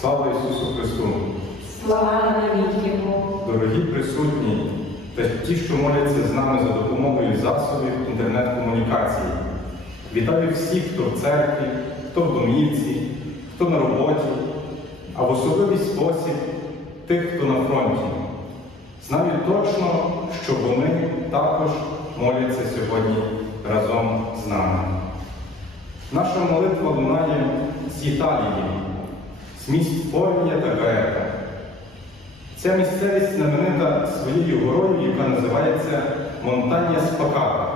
Слава Ісусу Христу! Слава навіки Богу. Дорогі присутні та ті, що моляться з нами за допомогою засобів інтернет-комунікації. Вітаю всіх, хто в церкві, хто в домівці, хто на роботі, а в особливий спосіб тих, хто на фронті. Знаю точно, що вони також моляться сьогодні разом з нами. Наша молитва лунає з Італії, місць Форія та Грека. Ця місцевість знаменита своєю горою, яка називається Монтання Спаката,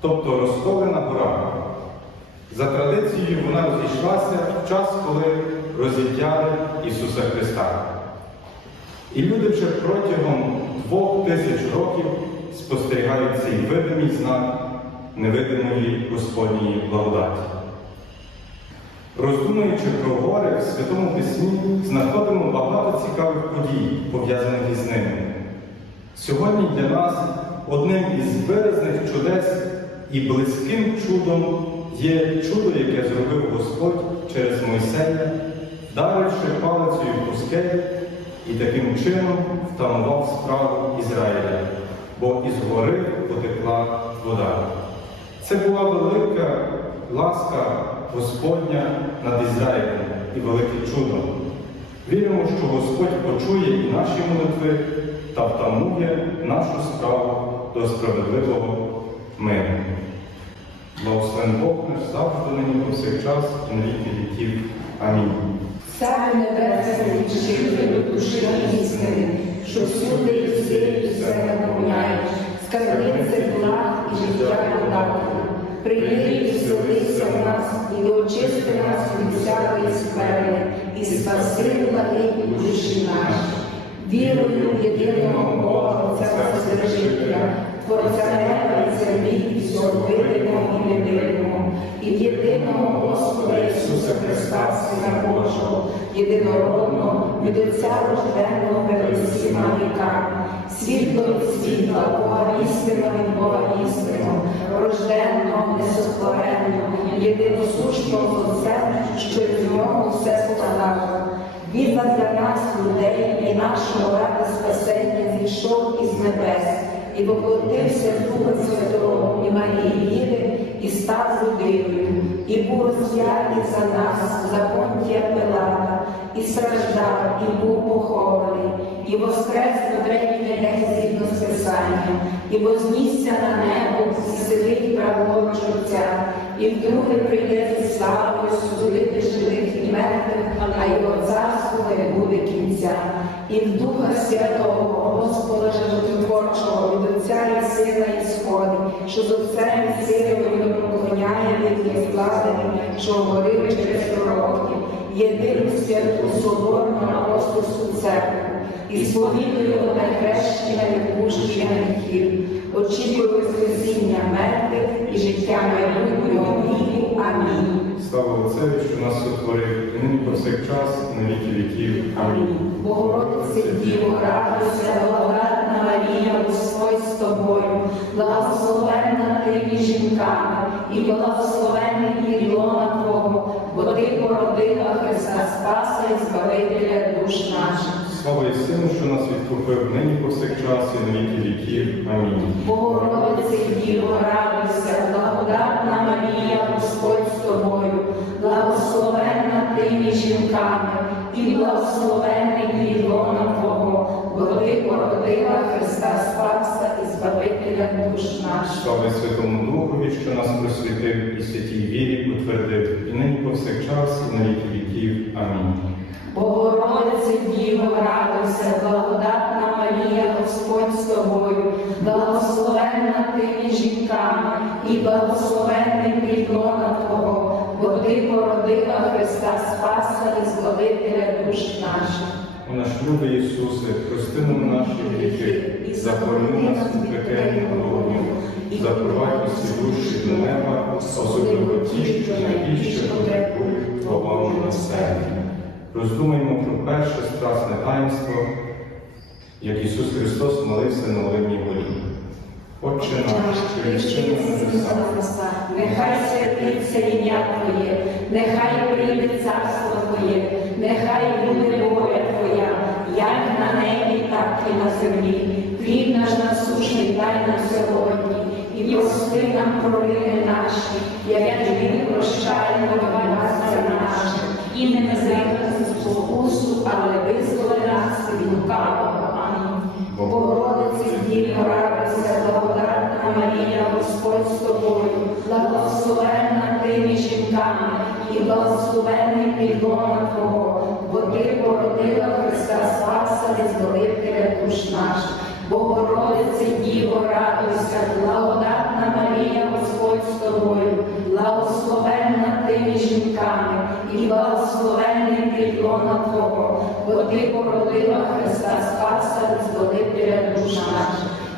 тобто розколена гора. За традицією вона розійшлася в час, коли розіп'яли Ісуса Христа. І люди вже протягом двох тисяч років спостерігають цей видимий знак невидимої Господньої благодаті. Роздумуючи про гори в Святому Письмі, знаходимо багато цікавих подій, пов'язаних із ними. Сьогодні для нас одним із виразних чудес і близьким чудом є чудо, яке зробив Господь через Мойсея, вдаривши палицею по скелі і таким чином втамував справу Ізраїля, бо із гори потекла вода. Це була велика ласка Господня над Ізраїлем і велике чудо. Віримо, що Господь почує і наші молитви та втамує нашу справу до справедливого миру. Благословен Бог наш завжди нині повсякчас і на віки віків. Амінь. Цар небесний, вчителю душі істини, що всюди і все наповняєш, скарбнице благ і життя податку. Прийди і вселися в нас, і очисти нас від всякої скверни, і спаси благи душі наші. Вірую в єдиного Бога, Отця Вседержителя, Творця неба і землі, всього видимого і невидимого, і в єдиного Господа Ісуса Христа, Сина Божого, єдинородного, від Отця рожденого перед всіма віками, світло світла, Бога істинного від Бога істинного, рожденного, несотвореного, єдиносушного Отцем, що з нього все складало. Він для нас, людей, і нашого ради спасення зійшов із небес і воплотився Духа Святого і Марії Віри, і став людиною, і був розп'ятий за нас, за понтія Пилата, і страждав, і був похований, і воскрес до третій день згідно з Писанням, і вознісся на небо, і сидить праворуч Отця, і вдруге прийде зі славою судити живих і мертвих, а його царство не буде кінця. І в Духа Святого, Господа Животворчого, від Отця і Сина і сходить, що з Отцем і силою поклоняє від складені, що говорив через пророків, єдину святу соборну апостольську церкву, і сповідую одне хрещення відпущення гріхів, очікую Воскресіння мертвих і життя майбутнього віку. Амінь. Слава Отцеві, що нас сотворив, і нині повсякчас, на віки віків. Амінь. Богородице, Діво, радуйся, благодатна Марія, Господь з тобою, благословенна ти між жінками, і благословенний лона Твого, бо ти породила Христа Спаса і Збавителя душ наших. Слава і Сину, що нас відкупив, нині повсякчас, і на віки віків. Амінь. Богородице, Діво, радуйся, благодатна Марія, Господь з тобою, благословенна ти між жінками, і благословений плід лона Твого, бо ти породила Христа Спаса і Збавителя душ наших. Слава Святому Духові, що нас просвітив і святій вірі утвердив, і нині повсякчас, і на віки віків. Амінь. Богородице, Христа Спаса і Збавителя душ наших. О наш любий Ісусе, прости нам наші гріхи, захорони нас у пекельну вогню, запровадь усі душі до неба, особливо ті, що найбільше потребують Твого милосердя. Роздумаймо про перше страсне таїнство, як Ісус Христос молився на Оливній горі. Отче наш, що єси на небесах, Нехай святиться ім'я Твоє, нехай прийде царство Твоє, нехай буде воля Твоя, як на небі, так і на землі. Хліб наш насущний дай нам сьогодні, і прости нам провини наші, як ми прощаємо винуватцям нашим, і не у спокусу, але визволи нас від лукавого. Амінь. Радуйся, благодатна Марія, Господь з тобою, благословенна ти жінками, і благословенний плідона Твого, бо ти породила Христа Спаса, визволителя душ наших. Богородице, Діво, радуйся, благодатна Марія, Господь з тобою, благословенна ти між жінками, і благословенний плідона Твого, бо ти породила Христа Спаса, визволителя душ наших.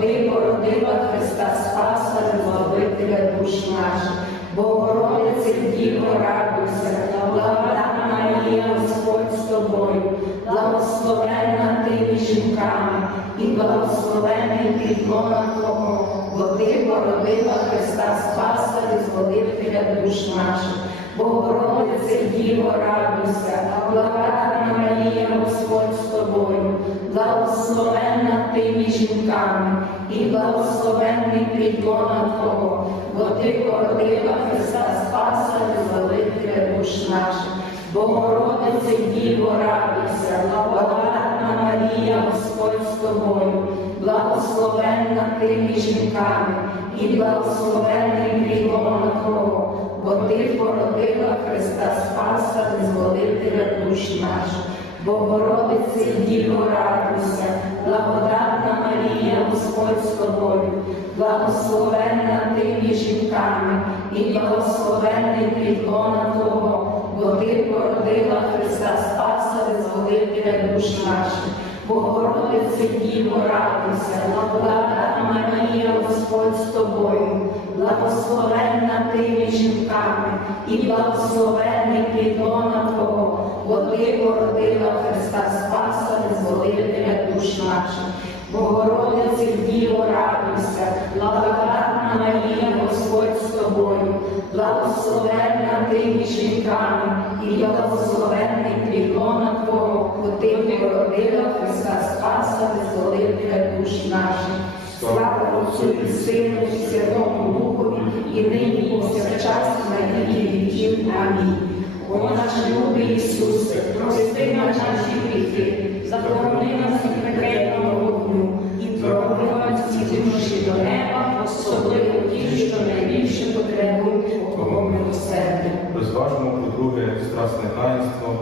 Ти породила Христа Спаса, визволителя душ наших. Богородице, Діво, радуйся, благодатна Марія, Господь з тобою, благословенна ти між жінками, і благословенний плідона Твого, бо ти породила Христа Спаса, визволителя душ наших. Богородице, Діво, радуйся, благодатна Марія, Господь з тобою, благословенна ти жінками, і благословенний плідона Твого, бо ти породила Христа Спаса, визволителя душ наших. Богородице, Діво, радуйся, благодатна Марія, Господь з тобою, благословенна ти між жінками, і благословенний плідона Твого, бо ти породила Христа Спаса, визволителя душ наших. Богородице, Діво, радуйся, благодатна Марія, Господь з тобою, благословенна ти між жінками, і благословенний плідона Твого, бо ти породила Христа Спаса, визволителя душ наших. Богородице, Діво, радуйся, благодатна Марія, Господь з тобою, благословенна ти між жінками, і благословенний плідона Твого, бо ти породила Христа Спаса, визволителя душ наших. Богородице, Діво, радуйся, благодатна Марія, Господь з тобою, благословенна ти між жінками, і благословенний плідона Твого, бо ти породила Христа Спаса, визволителя душ наших. Слава Отцю і Сину, і Святому Духові, і нині, і повсякчас, на віки віків. Амінь. О наш любий Ісусе, прости нас наші гріхи, заборони нас від пекельного вогню, і проводи всі душі до неба, особливо ті, що найбільше потребують Твого милосердя. Розважимо про друге страсне таїнство,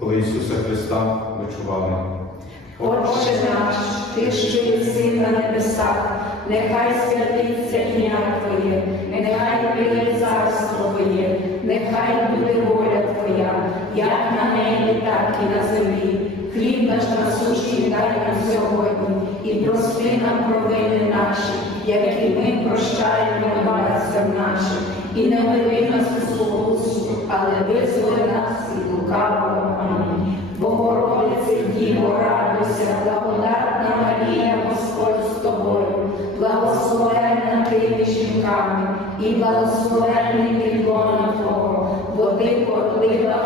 коли Ісуса Христа вичували. Отче наш, ти що єси на небесах, нехай святиться ім'я Твоє, нехай прийде царство Твоє, нехай буде воля Твоя, як на небі, так і на землі. Хліб наш насущний дай нам сьогодні, і прости нам провини наші, як і ми прощаємо винуватцям нашим, і не веди нас у спокусу, але визволи нас від лукавого. Амінь. Богородице, Діво, радуйся, благодатна жінками, і благословенний плідона Твого, бо ти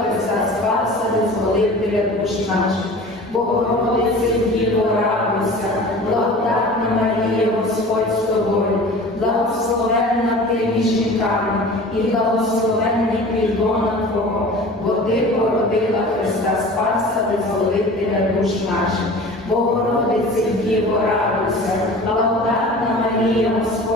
Христа Спаса, визволителя душ наших. Богородице, Діво, радуйся, благодатна Марія, Господь з тобою, благословенна ти між жінками, і благословенний плідона Твого, бо ти породила Христа Спаса, визволителя душ наших. Богородице, Діво, радуйся, благодатна Марія, Господь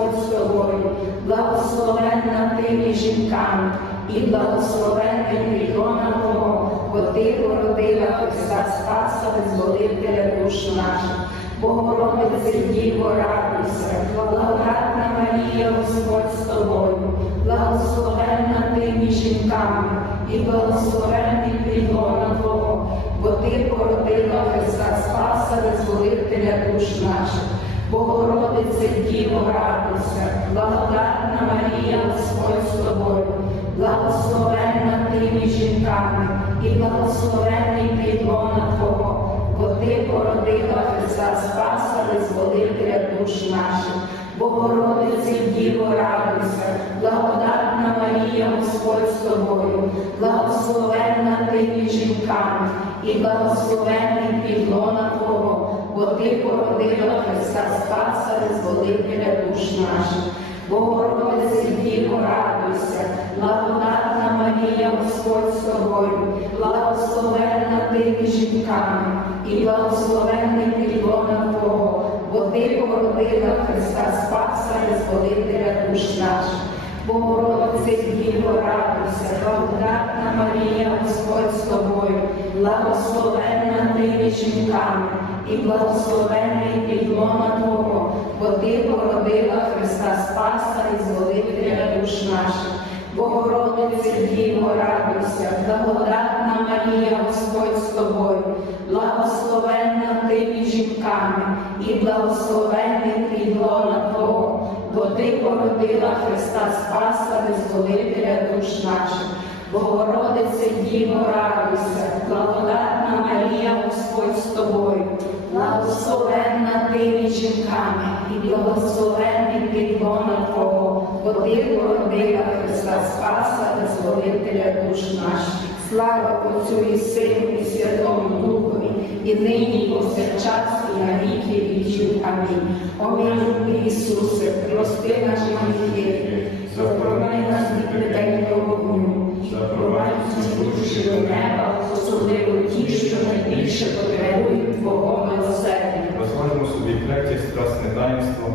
благословенна ти між жінками, і благословенний плідона Твого, бо ти породила Христа Спаса, визволителя душ наших. Богородице, Діво, радуйся, благодатна Марія, Господь з тобою, благословенна ти між жінками, і благословенний плідлона Твого, бо Ти породила Христа Спаса, визволителя душ наших. Богородице Діво, радуйся, благодатна Марія, Господь з тобою, благословенна ти між жінками, і благословенний плідлона Твого, бо Ти породила Христа Спаса, визволителя душ наших. Богородице Діво, радуйся, благодатна Марія, Господь з тобою, благословенна ти між жінками, і благословенний підлона Твого, бо Ти породила Христа Спаса, визволителя душ наших. Богородице Діво, радуйся, благодатна Марія, Господь з тобою, благословенна ти між жінками, і благословенний підлона Твого, бо Ти породила Христа Спаса, визволителя душ наших. Богородице Діво, радуйся, благодатна Марія, Господь з тобою, благословенна між жінками, і благословенний підлона Твого, бо Ти породила Христа Спаса і зволителя душ наших. Богородице Діво, радуйся, благодатна Марія, Господь з тобою, благословенна ти між жінками, і благословенний підлона Твого, бо Ти породила Христа Спаса, визволителя душ наших. Богородице Діво, радуйся, благодатна Марія, Господь з тобою, благословенна ти між жінками, і благословенний підлона Твого, бо Ти породила Христа Спаса, та визволителя душ наших. Слава Отцю і Сину, і Святому Духові, і нині, і повсякчас, і на віки вічні. Амінь. О мій Ісусе, прости наші гріхи, запровай нас від вогню, запровадь всі душі до неба, особливо ті, що найбільше потребують Твого милосердя. Розважимо собі третє страсне таїнство,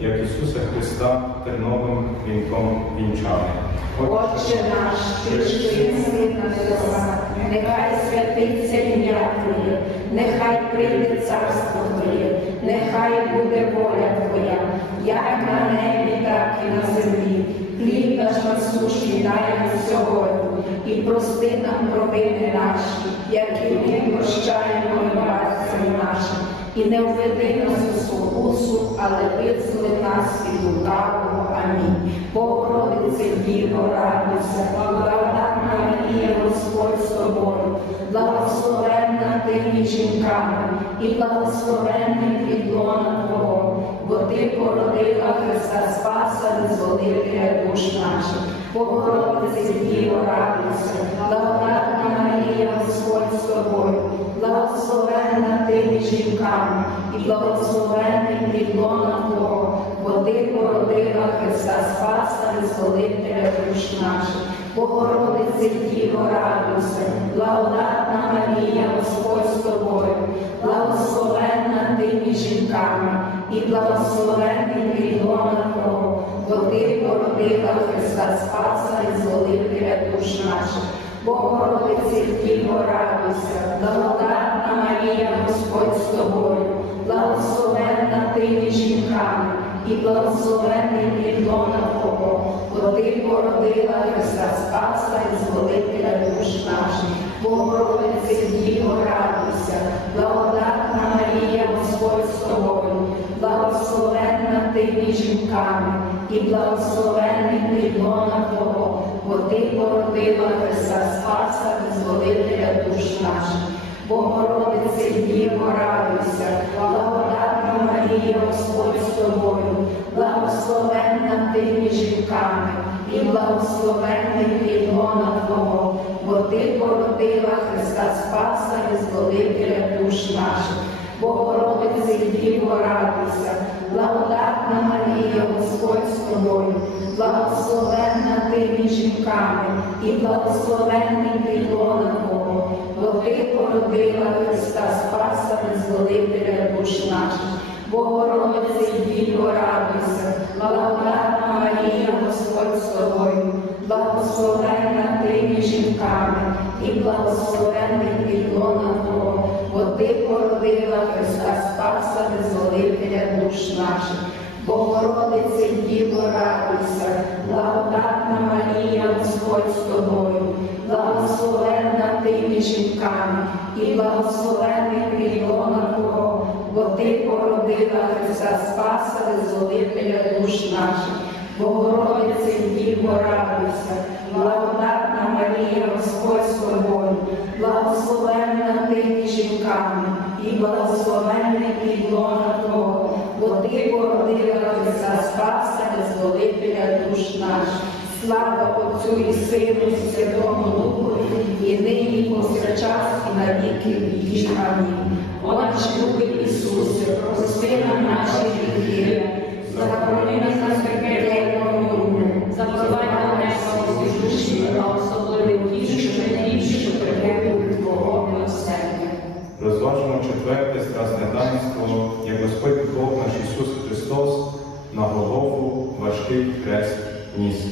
як Ісуса Христа терновим вінком вінчали. Отче наш, що єси на небесах, нехай святиться ім'я Твоє, нехай прийде царство Твоє, нехай буде воля Твоя, як на небі, так і на землі. Хліб наш насущний дай нам сьогодні, і прости нам провини наші, як і ми прощаємо винуватцям нашим. І не введи нас у спокусу, але визволи нас від лукавого. Амінь. Богородице Діво, радуйся, благодатна Марія, Господь з тобою, благословенна ти між жінками, і благословенний підлона Твого, бо Ти породила Христа Спаса, визволителя душ наших. Богородице Діво, радуйся, благодатна Марія, Господь з тобою, благословенна ти між жінками, і благословенний підлона Твого, бо Ти породила Христа Спаса, визволителя душ наших. Богородице Діво, радуйся, благодатна Марія, Господь з тобою, благословенна ти між жінками, і благословенний підлона Твого, бо Ти породила Христа Спаса, і визволителя душ наших. Богородице Діво, радуйся, благодатна Марія, Господь з тобою, благословенна і благословенний підлона Твого, бо Ти породила Христа Спаса і зволителя душ наших. Богородице Діво, радуйся, благодатна Марія, Господь з тобою, благословенна ти між жінками, і благословенний підлона Твого, бо Ти породила Христа Спаса і зволителя душ наших. Богородице Діво, радуйся, благодатна Марія, Господь з тобою, благословенна ти між жінками, і благословенний підлона Твого, бо Ти породила Христа Спаса і зволителя душ наших. Богородице Діво, радуйся, благодатна Марія, Господь з тобою, благословенна ти між жінками, і благословенний підлона Твого, бо Ти породила Христа Спаса, визволителя душ наших. Богородице Діво, радуйся, благодатна Марія, Господь з тобою, благословенна ти між жінками, і благословенний підлона Твого, бо Ти породила Христа Спаса, визволителя душ наших. Богородице Діво, радуйся, благодатна Марія, Господь з тобою, благословенна тими жінками, і благословений плідлона Твого, бо Ти породила Христа Спаса, визволителя душ наших. Богородице, Діво, радуйся, благодатна Марія, Господь з тобою, благословенна ти між жінками, і благословенний плідлона Твого, бо Ти породила Христа Спаса, визволителя душ наших. Слава Отцю і Сину, і Святому Духові, і нині, і повсякчас, і на віки вічні. Амінь. Отче, любий Ісусе, прости нам наші гріхи, заборони нас смертельного руку, запливай на небо і душі, а особливо ті, що найбільше потребують Твого милосердя. Розважимо четверте страсне таїнство, як Господь Бог наш Ісус Христос на голову важкий хрест ніс.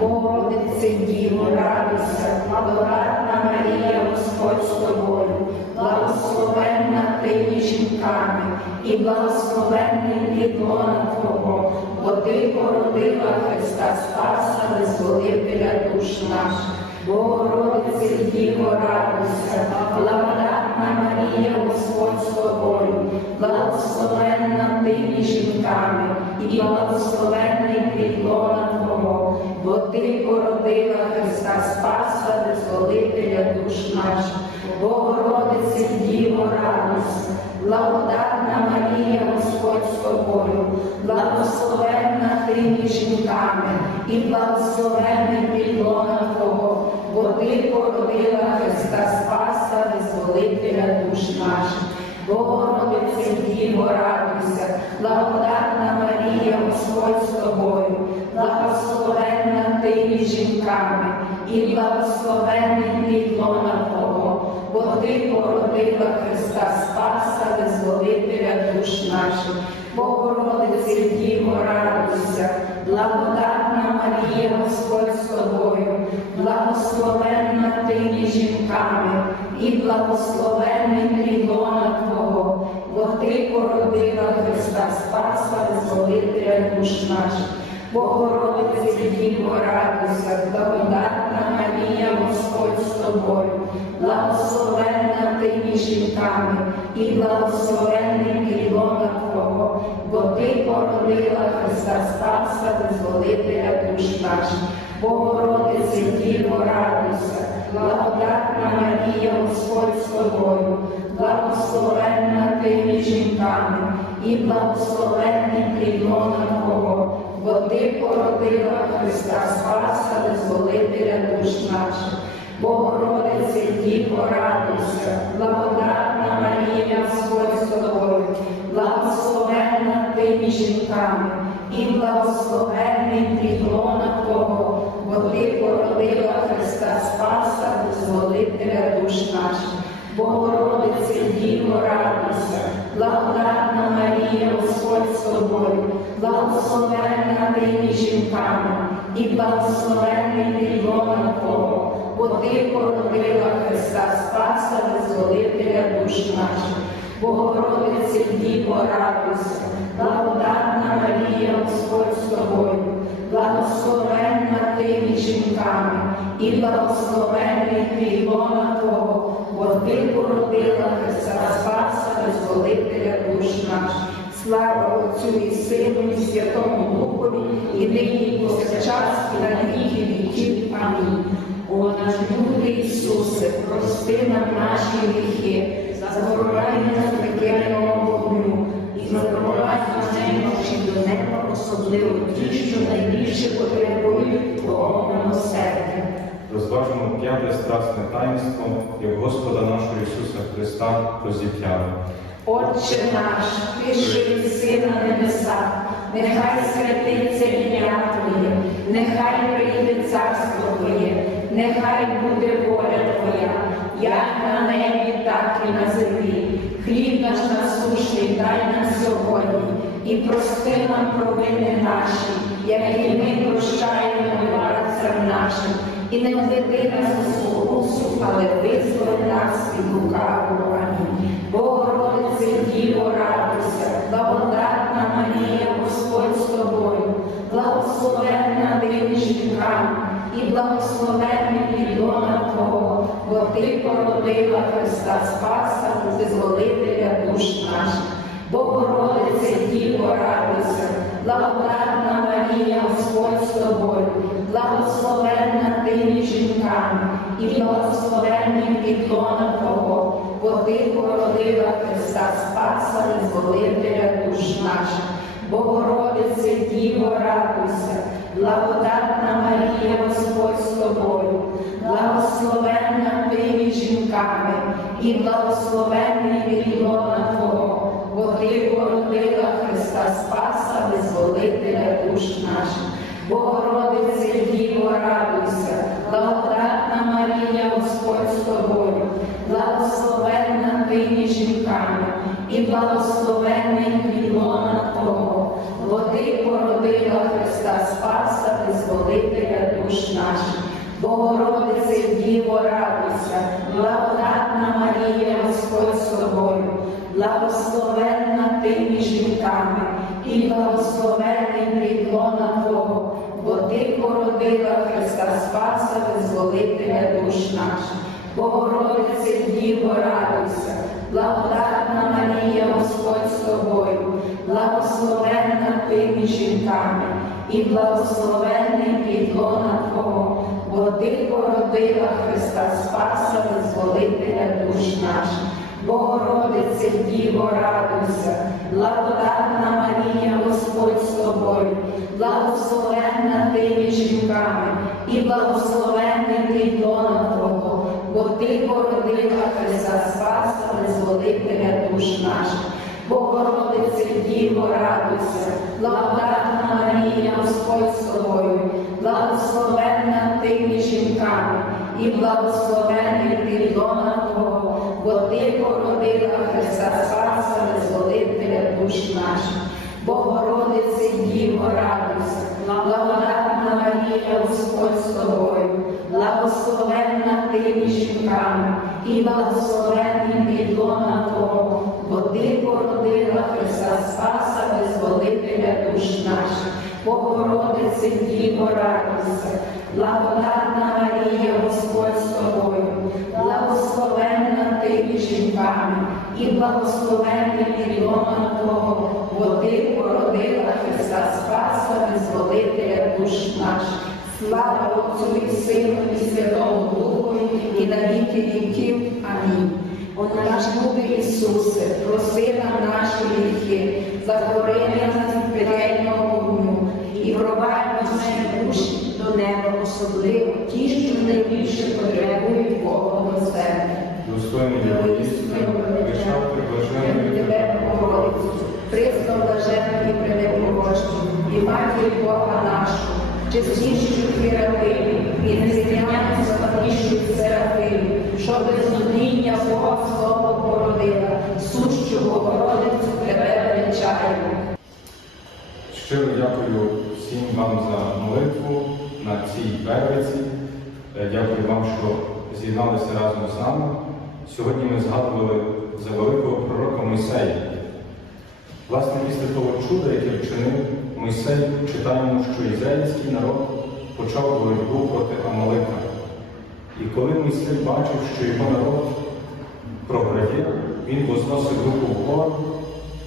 Богородице Діво, радуйся, благодатна Марія, Господь з тобою, благословенна ти між жінками, і благословенний плідлона Твого, бо ти породила Христа Спаса, визволителя душ наших. Богородице Діво, радуйся, благодатна Марія, Господь з тобою, благословенна ти між жінками, і благословенний душ наших. Богородице Діво, радуйся, благодатна Марія, Господь з тобою, благословенна ти між жінками, і благословенний плідлона Твого, бо ти породила Христа Спаса, визволителя душ наших. Богородице Діво, радуйся, благодатна Марія, Господь з тобою, благословенна ти між жінками, і благословенний плідлона Твого, бо ти породила Христа Спаса, визволителя душ наших. Богородице Діво, радуйся, благодатна Марія, Господь з тобою, благословенна ти жінками, і благословенний плідлона Твого, бо ти породила Христа Спаса, визволителя душ наших. Богородице Діво, радуйся, благодатна Марія, Господь з тобою, благословенна ти між жінками, і благословенний плідлона Твого, бо ти породила Христа Спаса, визволителя душ наших. Богородице Діво, радуйся, благодатна Марія, Господь з тобою, благословенна ти між жінками, і благословенний плідлона Твого, бо ти породила Христа Спаса, визволителя душ наших. Богородице Діво, радуйся, благодатна Марія, Господь з тобою, благословенна ти між жінками, і благословенний плідлона Твого, бо ти породила Христа Спаса, визволителя душ наших. Богородице Діво, радуйся, благодатна Марія, Господь з тобою, благословенна ти жінками, і благословенний плідлона Твого, бо ти породила Христа Спаса, визволителя душ наших. Богородице Діво, радуйся, благодатна Марія, Господь з тобою, благословенна ти між жінками, і благословенний ти плідлона Твого, бо ти породила Христа Спаса, визволителя душ наших. Слава Отцю і Сину, і Святому Духові, і нині, і повсякчас, і на віки віків. Амінь. О наш любий Ісусе, прости нам наші гріхи, загорай нас пекельного вогню, і запровадь нас немощі до неба, особливо ті, що найбільше потребують Твого милосердя. Розважимо п'яте страсне таїнство, як Господа нашого Ісуса Христа розіп'яли. Отче наш, ти що єси на небесах, нехай святиться ім'я Твоє, нехай прийде царство Твоє, нехай буде воля Твоя, як на небі, так і на землі. Хліб наш насущний дай нам сьогодні, і прости нам провини наші, як і ми прощаємо винуватцям нашим. І не введи нас у спокусу, але визволи нас від лукавого. Амінь. Богородице, Діво, радуйся, благодатна Марія, Господь з тобою, благословенна ти між жінками, і благословенний підлона Твого, бо Ти породила Христа Спаса, визволителя душ наших. Богородице, Діво, радуйся, благодатна Марія, Господь з тобою, благословенна ти між жінками, і благословенний підлона Твого, бо Ти породила Христа Спаса, і визволителя душ наших. Богородице, Діво, радуйся, благодатна Марія, Господь з тобою, благословенна ти між жінками, і благословенний підлона Твого, бо Ти породила Христа Спаса, визволителя душ наших. Богородице, Діво, радуйся, благодатна Марія, Господь з тобою, благословенна ти між жінками, і благословенний підлона Твого, бо Ти породила Христа Спаса, визволителя душ наших. Богородице, Діво, радуйся, благодатна Марія, Господь з тобою, благословенна ти між жінками, і благословенний підлона Твого, бо Ти породила Христа Спаса, визволителя душ наших. Богородице, Діво, радуйся, благодатна Марія, Господь з тобою, благословенна ти жінками, і благословенний підлона Твого, бо Ти породила Христа Спаса, визволителя душ наших. Богородице, Діво, радуйся, благодатна Марія, Господь з тобою, благословенна ти жінками, і бо Ти породила Христа Спаса, визволителя душ наших. Богородице, Діво, радуйся, благодатна Марія, Господь з тобою, благословенна ти між жінками, і благословенний підлона Твого, бо Ти породила Христа Спаса, визволителя душ наших. Богородице, Діво, радуйся, благодатна Марія, Господь з тобою, благословенна ти між жінками, і благословенний підлона Твого, бо Ти породила Христа Спаса, визволителя душ наших. Богородице, Діво, радуйся, благодатна Марія, Господь з тобою, благословенна ти між жінками, і благословенний підлона Твого, бо Ти породила Христа Спаса, визволителя душ наших. Слава Отцю і Сину і Святому Духові, і на віки віків. Амінь. О наш любий Ісусе, проси нам наші гріхи, захорони нас від пекельного вогню, і провадь наші душі до неба особливо, ті, що найбільше потребують Бога милосердя. Достойний його істини, вишав приблажений тебе Богородицю, присно блаженної пренепорочні, і матір Бога нашу, чеснішу хіравину, і незрівняну славнішу серафину, що без одіння Бога Слово породила, сущу Богородицю тебе величаємо. Щиро дякую всім вам за молитву на цій первиці. Е, Дякую вам, що з'єдналися разом з нами. Сьогодні ми згадували за великого пророка Мойсея. Власне, після того чуда, яке вчинив Мойсей, читаємо, що ізраїльський народ почав боротьбу проти Амалика. І коли Мойсей бачив, що його народ програє, він возносив руку вгору,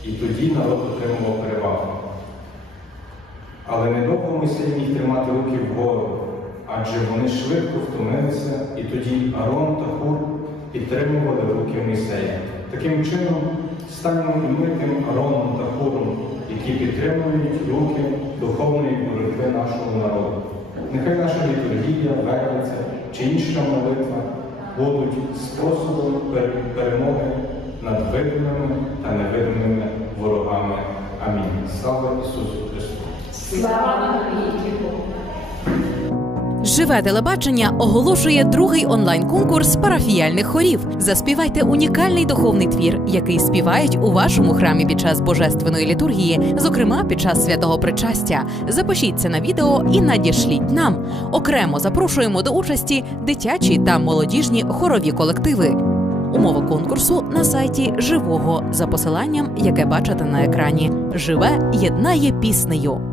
і тоді народ отримував перевагу. Але недовго Мойсей міг тримати руки вгору, адже вони швидко втомилися, і тоді Арон та Хур підтримували руки Мойсея. Таким чином, станемо і ми тим Ароном та Хуром, які підтримують руки духовної боротьби нашого народу. Нехай наша літургія, верниця чи інша молитва будуть способом перемоги над видимими та невидимими ворогами. Амінь. Слава Ісусу Христу! Слава Богу! Живе телебачення оголошує другий онлайн-конкурс парафіяльних хорів. Заспівайте унікальний духовний твір, який співають у вашому храмі під час божественної літургії, зокрема під час святого причастя. Запишіться на відео і надішліть нам. Окремо запрошуємо до участі дитячі та молодіжні хорові колективи. Умови конкурсу на сайті живого за посиланням, яке бачите на екрані. Живе єднає піснею.